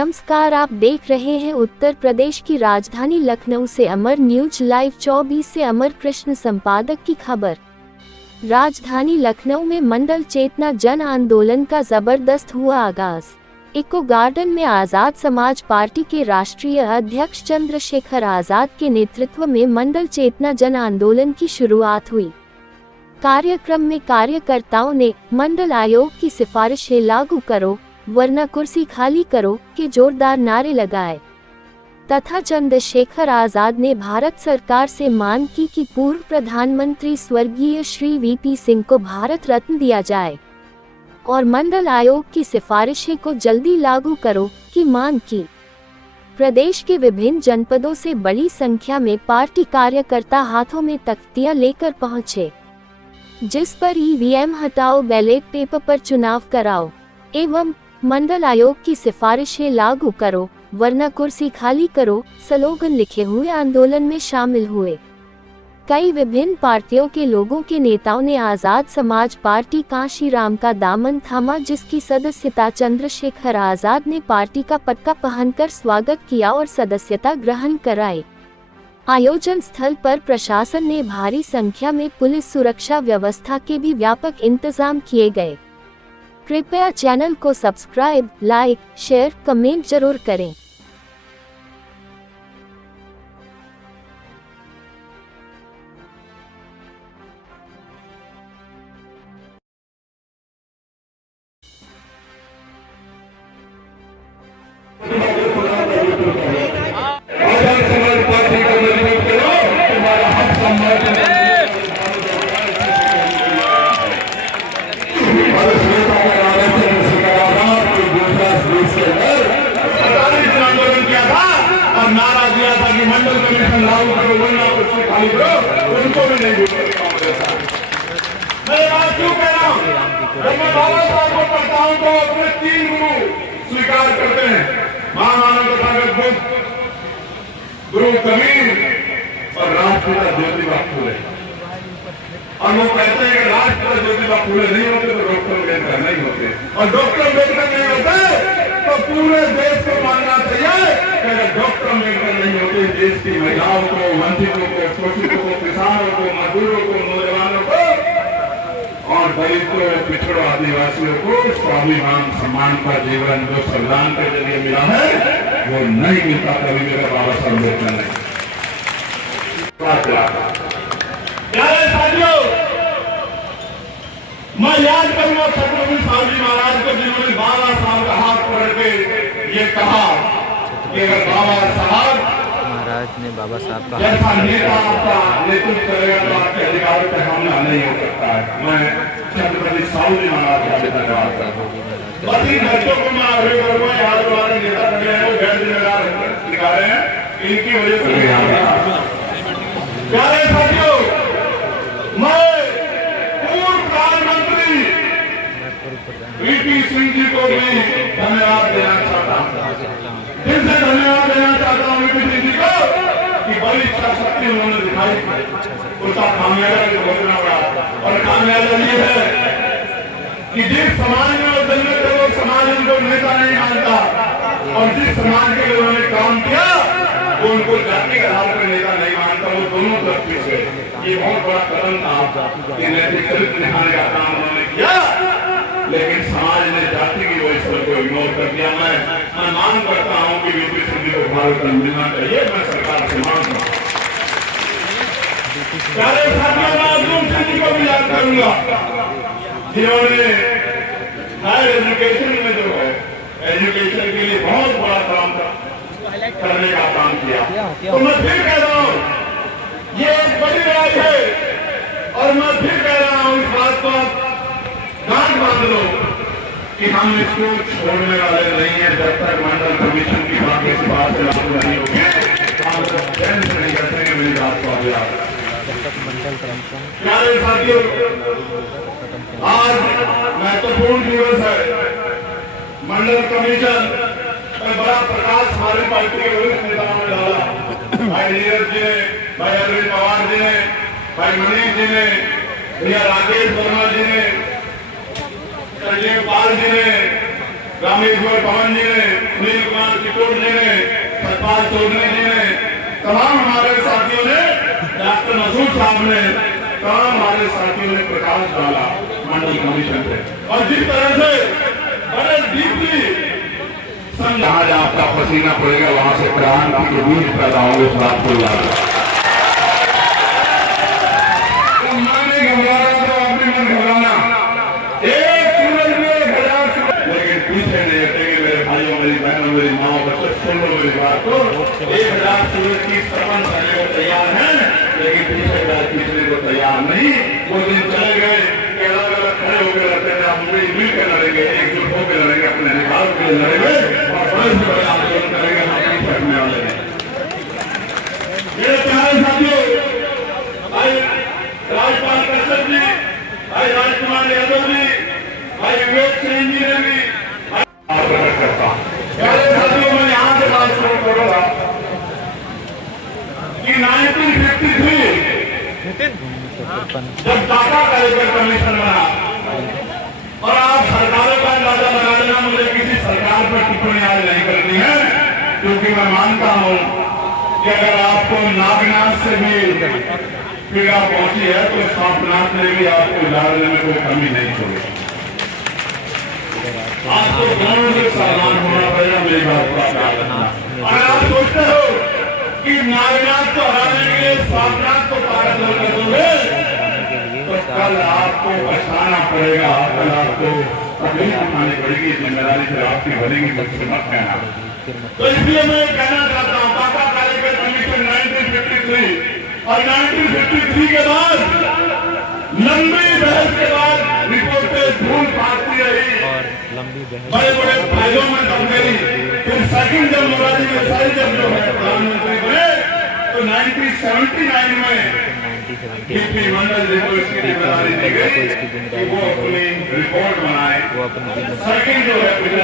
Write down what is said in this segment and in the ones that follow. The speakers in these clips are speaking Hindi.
नमस्कार, आप देख रहे हैं उत्तर प्रदेश की राजधानी लखनऊ से अमर न्यूज लाइव 24 से अमर कृष्ण संपादक की खबर। राजधानी लखनऊ में मंडल चेतना जन आंदोलन का जबरदस्त हुआ आगाज। इको गार्डन में आजाद समाज पार्टी के राष्ट्रीय अध्यक्ष चंद्रशेखर आजाद के नेतृत्व में मंडल चेतना जन आंदोलन की शुरुआत हुई। कार्यक्रम में कार्यकर्ताओं ने मंडल आयोग की सिफारिशें लागू करो वरना कुर्सी खाली करो के जोरदार नारे लगाए तथा चंद्रशेखर आजाद ने भारत सरकार से मांग की कि पूर्व प्रधानमंत्री स्वर्गीय श्री वीपी सिंह को भारत रत्न दिया जाए और मंडल आयोग की सिफारिशें को जल्दी लागू करो की मांग की। प्रदेश के विभिन्न जनपदों से बड़ी संख्या में पार्टी कार्यकर्ता हाथों में तख्तियां लेकर पहुंचे, जिस पर ईवीएम हटाओ, बैलेट पेपर पर चुनाव कराओ एवं मंडल आयोग की सिफारिशें लागू करो वरना कुर्सी खाली करो स्लोगन लिखे हुए आंदोलन में शामिल हुए। कई विभिन्न पार्टियों के लोगों के नेताओं ने आजाद समाज पार्टी कांशीराम का दामन थामा, जिसकी सदस्यता चंद्रशेखर आजाद ने पार्टी का पट्टा पहनकर स्वागत किया और सदस्यता ग्रहण कराई। आयोजन स्थल पर प्रशासन ने भारी संख्या में पुलिस सुरक्षा व्यवस्था के भी व्यापक इंतजाम किए गए। कृपया चैनल को सब्सक्राइब, लाइक, शेयर, कमेंट जरूर करें। नारा दिया था कि मंडल कमीशन लागू करो वरना कुर्सी खाली करो, उनको भी नहीं भूलता। मैं बात क्यों कह रहा हूँ? जब मैं बाबा साहब को पढ़ता हूँ तो अपने 3 गुरु स्वीकार करते हैं, महामानव तथागत बुद्ध, गुरु कबीर और राष्ट्रपिता ज्योतिबा फूले। और वो कहते हैं कि राष्ट्रपिता ज्योतिबा फूले नहीं होते तो डॉक्टर अम्बेडकर नहीं होते, और डॉक्टर अम्बेडकर नहीं होते तो पूरे देश को मानना चाहिए कि अगर डॉक्टर अम्बेडकर नहीं होते देश की महिलाओं को, वंचितों को, शोषितों को, किसानों को, मजदूरों को, नौजवानों को और दलितों, पिछड़ों, आदिवासियों को स्वाभिमान सम्मान का जीवन जो संविधान के जरिए मिला है वो नहीं मिलता कभी मेरे बाबा साहब अम्बेडकर ने। प्यारे साथियों, मैं याद करूंगा छत्रपति शिवाजी महाराज को, जिन्होंने बाबा साहब का हाथ पकड़ के ये कहा कि अगर बाबा साहब महाराज ने बाबा साहब का जैसा नेता आपका नेतृत्व करेगा तो आपके अधिकारों पर हमला नहीं हो सकता है। मैं छत्रपति शिवाजी महाराज का धन्यवाद करता हूँ। बड़ी बच्चों को मैं आग्रह करूंगा, यहाँ जो हमारे नेता बने हैं वो गैर जिम्मेदार दिखा रहे हैं, इनकी वजह से। प्यारे साथियों, मैं वीपी सिंह जी को भी धन्यवाद देना चाहता हूँ, फिर से धन्यवाद देना चाहता हूँ वीपी सिंह जी को कि बड़ी इच्छा शक्ति उन्होंने दिखाई, उसका खामियाजा भी भुगतना पड़ा। और खामियाजा ये है कि जिस समाज में वो जन्मे थे वो समाज उनको नेता नहीं मानता, और जिस समाज के लिए उन्होंने काम किया वो उनको जाति के आधार पर नेता नहीं मानता, वो दोनों तरफ पीछे। ये बहुत बड़ा कदम था कि नैतिक चरित्र दिखाने का काम उन्होंने किया, लेकिन समाज ने जाति की वजह को इग्नोर कर दिया। मैं मांग करता हूं कि वीपी सिंह जी को भारत रत्न मिलना चाहिए, मैं सरकार से मांग करता हूं। प्यारे साथियों, मैं अर्जुन सिंह जी को भी याद करूंगा, जिन्होंने हायर एजुकेशन में जो है एजुकेशन के लिए बहुत बड़ा काम करने का काम किया। तो मैं फिर कह रहा हूं ये एक बड़ी लड़ाई है, और मैं फिर कह रहा हूं इस बात को गांठ बांध लो कि हम इसको छोड़ने वाले नहीं है जब तक मंडल कमीशन की बात इस बात से लागू नहीं होगी, हम सब चैन से नहीं कर सकेंगे। मेरी बात को आगे प्यारे साथियों, आज महत्वपूर्ण दिवस है। मंडल कमीशन में बड़ा प्रकाश हमारे पार्टी के वरिष्ठ नेताओं ने डाला। भाई नीरज जी ने, भाई अरविंद पवार जी ने, भाई मनीष जी ने, भैया राकेश वर्मा जी ने, संजीव पाल जी ने, रामेश्वर पवन जी ने, सुनील कुमार चितौड़ जी ने, सतपाल चौधरी जी ने, तमाम हमारे साथियों ने, डॉक्टर मसूद साहब ने, तमाम हमारे साथियों ने प्रकाश डाला मंडल कमीशन पे। और जिस तरह से बड़े डीपली जहाँ जहाँ आपका पसीना पड़ेगा वहां से क्रांति के बीज पैदा होंगे, इस बात को याद रखें। मैंने घबराना तो अपने मन घबराना, एक सूरज में 1000 सूरज, लेकिन पीछे नहीं हटेंगे मेरे भाइयों, मेरी बहनों, मेरी माँ, बच्चों, सुन लो मेरी बात को। 1000 सूरज की सपन करने को तैयार है, लेकिन पीछे का पीछने को तैयार नहीं। वो दिन चले गए कि अलग अलग खड़े होकर लड़ते थे, हम मिलकर लड़ेंगे, एकजुट होकर लड़ेंगे, अपने अधिकार के लिए लड़ेंगे और बड़े से बड़े आंदोलन करेंगे। हम नहीं करने वाले हैं। मेरे प्यारे साथियों, भाई राजपाल कश्यप जी, भाई राजकुमार यादव जी, भाई विवेक सिंह जी ने भी प्रकट करता हूं। प्यारे साथियों, मैं यहाँ से बात शुरू करूंगा कि 1953 जब टाटा कैलिकट कमीशन बना, और आप सरकारों का अंदाजा लगा लेना, मुझे किसी सरकार पर टिप्पणी आज नहीं करनी है, क्योंकि मैं मानता हूं कि अगर आपको नागनाथ से भी पीड़ा पहुंची है तो सांपनाथ ने भी आपको उजाड़ने में कोई कमी नहीं छोड़ी। आपको दोनों से सावधान होना पड़ेगा, मेरी बात का ख्याल रखना। अगर आप सोचते हो कि नागनाथ को हराने के लिए सांपनाथ को ताकतवर कर दोगे तो कल आपको पछताना पड़ेगा, कल आपको तकलीफ उठानी पड़ेगी, जिम्मेदारी फिर आपकी बनेगी, मुझसे मत कहना। तो इसलिए मैं कहना चाहता हूँ, टाटा कैलिकट कमीशन 1953 और 1953 के बाद लंबी बहस के बाद रिपोर्टें धूल फाड़ती रही, बड़े बड़े फायदों में दब गई। फिर सेकंड जब मोरारजी देसाई जब जो है प्रधानमंत्री बने तो 1979 में डीपी मंडल जी को इसकी जिम्मेदारी दी गई कि वो अपनी रिपोर्ट बनाए। सेकंड जो है पिछले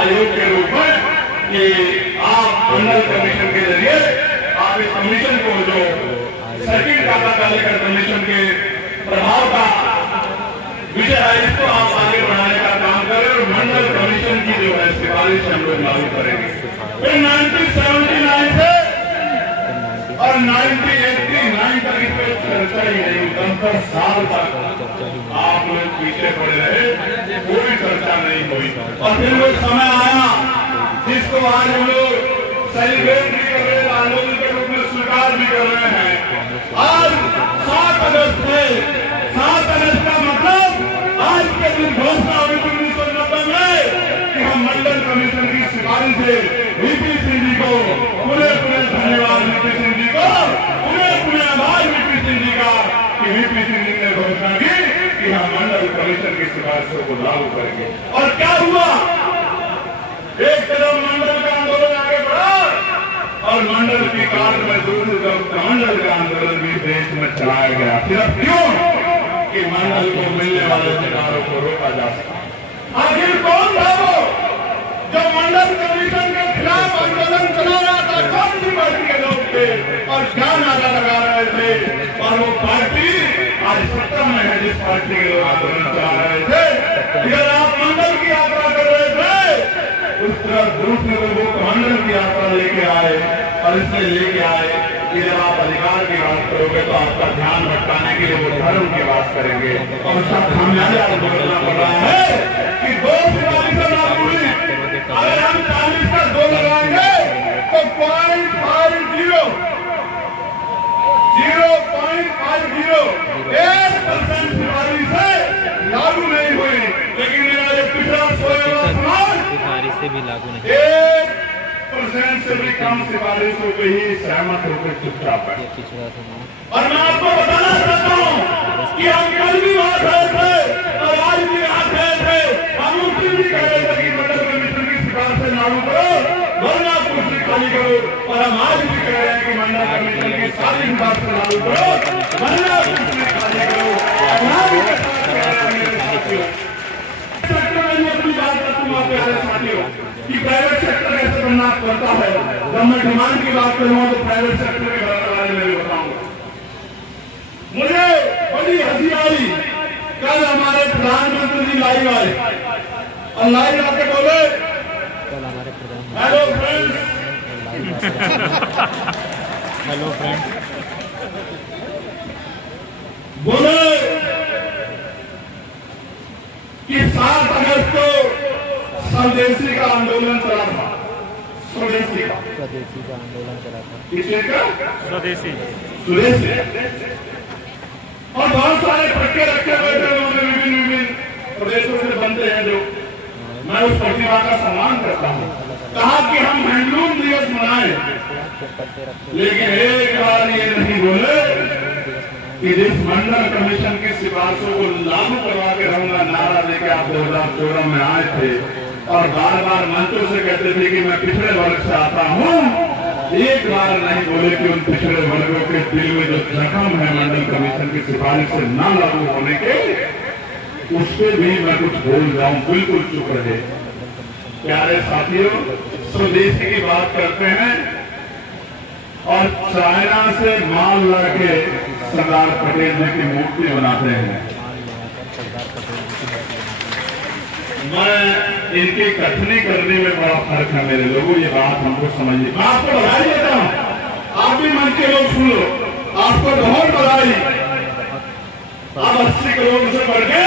आयोग के रूप में कि आप मंडल कमीशन के जरिए आप इस कमीशन को जो सेकंड टाटा कैलिकट कमीशन के प्रभाव का विषय है, इसको आप आगे बढ़ाने का काम करें और मंडल कमीशन की जो है सिफारिश हम लोग लागू करेंगे। फिर 1979 से और 1989 तक इस पर चर्चा ही नहीं, 10 साल तक आप लोग पीछे पड़े रहे, कोई चर्चा नहीं हुई। और फिर वो समय आया जिसको आज हम लोग सेलिब्रेट भी कर रहे हैं, आंदोलन के रूप में स्वीकार भी कर रहे हैं। आज 7 अगस्त का मतलब आज के दिन घोषणा हुई 1990 में कि हम मंडल कमीशन की सिफारिश से वीपी सिंह जी को पूरे धन्यवाद, वीपी सिंह जी को पूरे आभार वीपी सिंह जी का कि वीपी सिंह जी ने घोषणा की कि हम मंडल कमीशन की सिफारिशों को लागू करेंगे। और क्या हुआ, एक तरफ मंडल का आंदोलन आगे बढ़ा और मंडल की कार में दूसरी तरफ मंडल का आंदोलन भी देश में चलाया गया। सिर्फ क्यों कि मंडल को मिलने वाले अधिकारों को रोका जा सका। आखिर कौन था वो जो मंडल कमीशन के खिलाफ आंदोलन चला रहा था? कौन सी पार्टी के लोग थे और क्या नारा लगा रहे थे? और वो पार्टी आज सत्ता में है जिस पार्टी के लोग आंदोलन चला रहे थे। अगर आप मंडल की यात्रा कर रहे थे, उस तरफ दूसरे लोगों को मंडल की यात्रा लेके आए और इसलिए लेके आए कि जब आप अधिकार की बात करोगे तो आपका ध्यान भटकाने के लिए वो धर्म की बात करेंगे। और उसका खामियाजा भुगतना पड़ रहा है कि 2 सिफारिशें लागू हुई, अगर हम 40 का 2 लगाएंगे तो 0.50 सिफारिशें लागू नहीं हुई। लेकिन मेरा जो पिछला सिफारिश से भी लागू नहीं, 1% से भी कम सिफारिशों पे ही सहमत होकर चुपचाप है। पिछड़ा और मैं आपको बताना चाहता हूँ कि हम कल भी वहां गए थे और आज भी यहाँ गए थे। हम उसी भी कह रहे थे कि मंडल कमीशन की सिफारिशें लागू करो, वरना कुर्सी खाली करो। और हम आज भी कह रहे हैं कि मंडल कमीशन की सारी सिफारिशें लागू करो, वरना कुर्सी खाली करो। अपनी बात रखूंगा प्यारे साथियों कि प्राइवेट सेक्टर कैसे बनना पड़ता है। जब मैं डिमांड की बात करूंगा तो प्राइवेट सेक्टर के बारे में भी बताऊंगा। मुझे बड़ी हंसी आई, कल हमारे प्रधानमंत्री जी लाइव आए और लाइव आके बोले हेलो फ्रेंड्स, हेलो फ्रेंड, बोले कि 7 अगस्त को स्वदेशी का आंदोलन चला था। स्वदेशी का आंदोलन चला था। किसने का? स्वदेशी। स्वदेशी। और बहुत सारे पट्टे रखे हुए थे उन्होंने, विभिन्न प्रदेशों से बनते हैं जो, मैं उस प्रतिभा का सम्मान करता हूँ। कहा कि हम हैंडलूम दिवस मनाएं, लेकिन एक बार ये नहीं बोले कि जिस मंडल कमीशन की सिफारिशों को लागू करवा के रहूंगा नारा लेके आप 2014 में आए थे और बार बार मंचों से कहते थे कि मैं पिछड़े वर्ग से आता हूँ। एक बार नहीं बोले कि उन पिछड़े वर्गों के दिल में जो जख्म है मंडल कमीशन की सिफारिश से न लागू होने के, उससे भी मैं कुछ बोल जाऊं। बिल्कुल चुप रहे। प्यारे साथियों, स्वदेशी की बात करते हैं और चाइना से माल लाके सरदार पटेल जी की मूर्ति बनाते हैं। मैं इनकी कथनी करने में बड़ा फर्क है मेरे लोगों, ये बात हमको समझिए। मैं आपको बधाई देता हूँ, आप भी मन के लोग सुन लो, आपको बहुत बधाई। अब 80 करोड़ से बढ़ के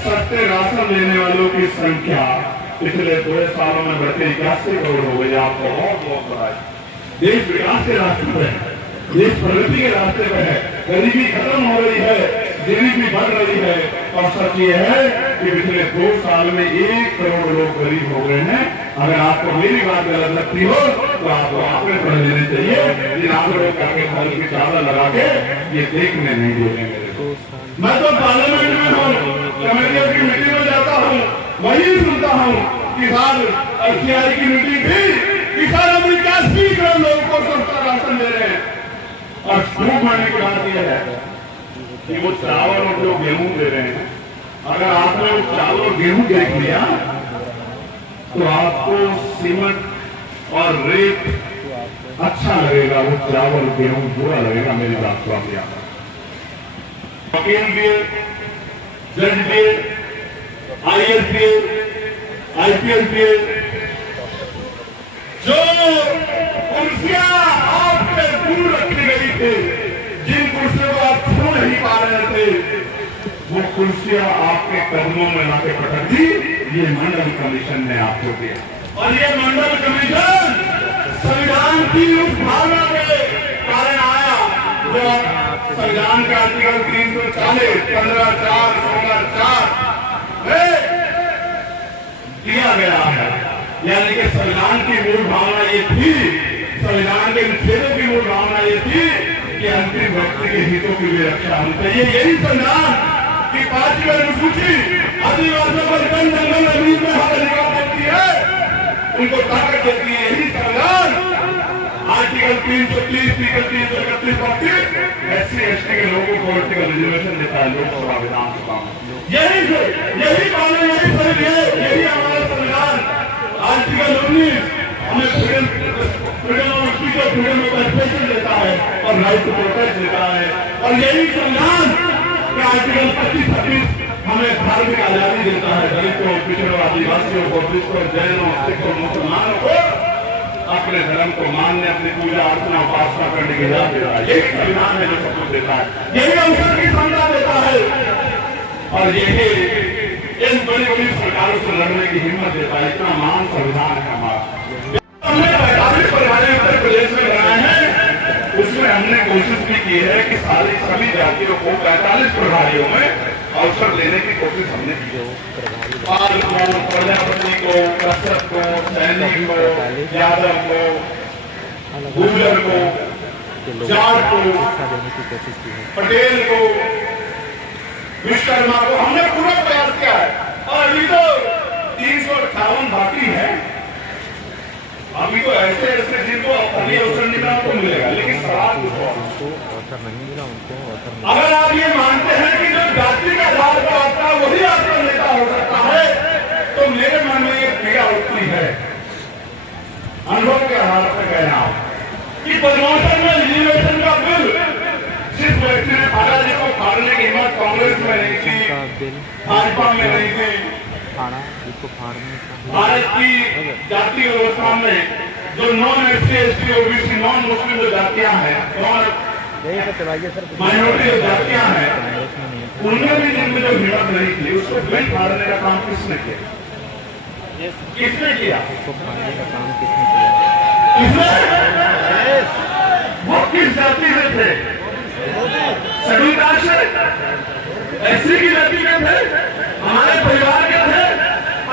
सस्ते राशन लेने वालों की संख्या पिछले 2 सालों में बढ़ते 81 करोड़ हो गई। आपको बहुत बहुत बधाई। देश विकास के रास्ते पर है, देश प्रगति के रास्ते पर है, गरीबी खत्म हो रही है, जीडीपी बढ़ रही है। और सच ये है कि पिछले 2 साल में 1 करोड़ लोग गरीब हो गए हैं। अगर आपको मेरी बात गलत लगती हो तो आपको आंकड़े पढ़ लेने चाहिए। इन आंकड़ों करके फल की चादर लगा के ये देखने नहीं देंगे। मैं तो पार्लियामेंट में हूँ, कमेटियों की मीटिंग में जाता हूँ, वही सुनता हूँ कि साल एफसीआई की मीटिंग थी कि साल अपनी 80 करोड़ लोगों को सस्ता राशन दे रहे हैं। और खूब मानने की बात यह है कि वो चावल और जो गेहूं दे रहे हैं, अगर आपने वो चावल और गेहूं देख लिया तो आपको सीमेंट और रेत अच्छा लगेगा, वो चावल गेहूं बुरा लगेगा। मेरी बात को आप याद रखें। वकील भी, जज भी, IAS भी, IPS भी, जो कुर्सियां आपके दूर रखी गई थी, जिन कुर्सियों को आप छू नहीं पा रहे थे, वो कुर्सियां आपके कदमों में लाके पटक दी। ये मंडल कमीशन ने आपको दिया। और ये मंडल कमीशन संविधान की उस भावना के कारण आया जो संविधान का आर्टिकल 340, 15(4), 16(4) दिया गया है। यानी कि संविधान की मूल भावना ये थी, संविधान के अनुच्छेदों की मूल भावना ये थी कि अंतिम व्यक्ति के हितों की भी रक्षा होनी चाहिए। यही संविधान की 5वीं अनुसूची आदिवासियों पर जन जंगल जमीन में हक अधिकार देती है, उनको ताकत देती है। यही संविधान आर्टिकल 330, 331, 32 SC/ST के लोगों को पॉलिटिकल रिजर्वेशन देता है लोकसभा विधानसभा में। यही कानून, यही हमारा संविधान। आर्टिकल 19 हमें फ्रीडम ऑफ स्पीच और फ्रीडम ऑफ एक्सप्रेशन देता है और राइट टू प्रोटेस्ट देता है। और यही संविधान का आर्टिकल 25-26 हमें धार्मिक आजादी देता है। दलितों, पिछड़ों, आदिवासियों को, क्रिश्चियन, जैनों, सिखों, मुसलमानों को अपने धर्म को मानने, अपनी पूजा अर्चना उपासना करने की इजाजत देता है। यही संविधान है जो सब कुछ देता है, यही अवसर की क्षमता देता है और यही इन बड़ी बड़ी सरकारों से लड़ने की हिम्मत देता है। इतना महान संविधान है हमारा। हमने 45 प्रभारी उत्तर प्रदेश में बनाए हैं, उसमें हमने कोशिश भी की है कि सारी सभी जातियों को 45 प्रभारियों में अवसर लेने की कोशिश हमने की। पाल को, प्रजापति को, कश्यप को, सैनिक को, यादव को, गुर्जर को, जाट को, पटेल को, विश्वकर्मा को हमने पूरा प्रयास किया है। और अभी तो 358 बाकी है। अभी तो ऐसे ऐसे जिनको अभी अवसर मिला उनको मिलेगा, लेकिन सवाल उनको अवसर नहीं मिला, उनको अवसर। अगर आप ये मानते हैं कि जो जाति का आधार पर आता है वही आपका नेता हो सकता है, तो मेरे मन में एक क्रिया उठती है, अनुभव के आधार पर कहना कि प्रमोशन में रिजर्वेशन का बिल जिस व्यक्ति ने फाड़ा जी को फाड़ने की हिम्मत कांग्रेस में नहीं थी, भाजपा में नहीं थी, इसको फाड़ने का भारत की जातीय व्यवस्था में जो non SC ST OBC non Muslim जो जातियां हैं माइनॉरिटी जो जातियां हैं उनमें भी जिनमें जो हिम्मत नहीं थी उसको बिल फाड़ने का काम किसने किया? किसने किया? इसको फाड़ने का काम किसने किया? वो किस जाति में थे? शेड्यूल कास्ट से एससी की जाति के थे, हमारे परिवार के थे।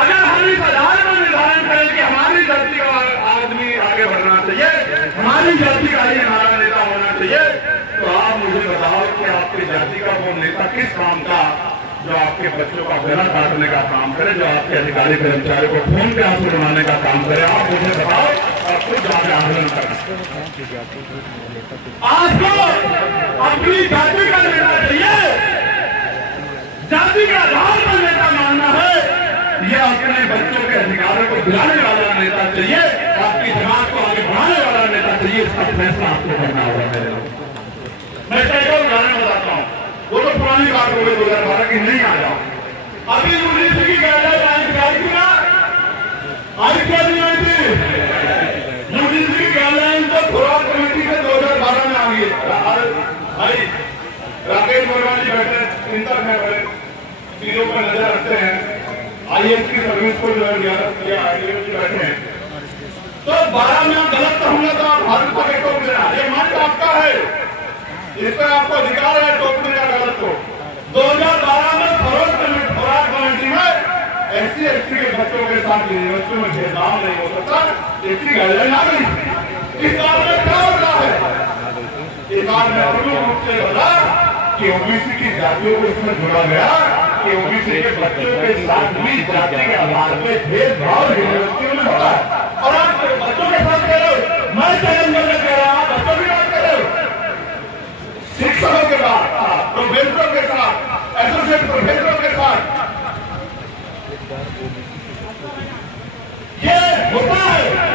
अगर हम इस आधार पर निर्धारण करें कि हमारी जाति का आदमी आगे बढ़ना चाहिए, हमारी जाति का ही हमारा नेता होना चाहिए, तो आप मुझे बताओ कि आपकी जाति का वो नेता किस काम का, जो आपके बच्चों का गला काटने का काम करे, जो आपके अधिकारी कर्मचारी को फोन पे आंसू बनाने का काम करे, आप मुझे बताओ और खुद जाके आंदोलन करें। आपको अपनी जाति का नेता चाहिए, जाति का आधार पर नेता मानना है, यह अपने बच्चों के अधिकारों को दिलाने वाला नेता चाहिए, आपकी समाज को आगे बढ़ाने वाला नेता चाहिए, इसका फैसला आपको करना होगा। मेरे लोग मैं कई बार उदाहरण बताता हूँ, वो तो पुरानी बात हो गई 2012 की, नहीं आ जाओ। अभी यूनिवर्सिटी की गाइडलाइन आई थी ना, आई क्या नहीं आई थी? यूनिवर्सिटी की गाइडलाइन तो खुराक कमेटी से 2012 में आ गई। भाई राकेश वर्मा जी बैठे चिंतक है, बड़े चीजों पर नजर रखते हैं, IAS की सर्विस को जो है बैठे हैं, तो 12 में गलत कहूंगा तो आप भारत को देखो मेरा ये मंच आपका है, इस पर आपको अधिकार है टोकने का गलत को। 2012 में खुराक कमेटी में एससी एसटी के बच्चों के साथ यूनिवर्सिटी में भेदभाव नहीं हो सकता, इसकी गाइडलाइन आ गई। इस बार में क्या हो रहा है? इस बार में पूर्ण रूप से बोला कि ओबीसी की जातियों को इसमें जोड़ा गया कि ओबीसी के बच्चों के साथ भी जाति के आधार पर भेदभाव यूनिवर्सिटियों में होता है। और आप बच्चों के साथ कह रहे हो, मैं चैलेंज करके कह रहा हूं, बच्चों की बात कर रहे हो, शिक्षकों के साथ, प्रोफेसरों के साथ, एसोसिएट प्रोफेसरों के साथ ये होता है।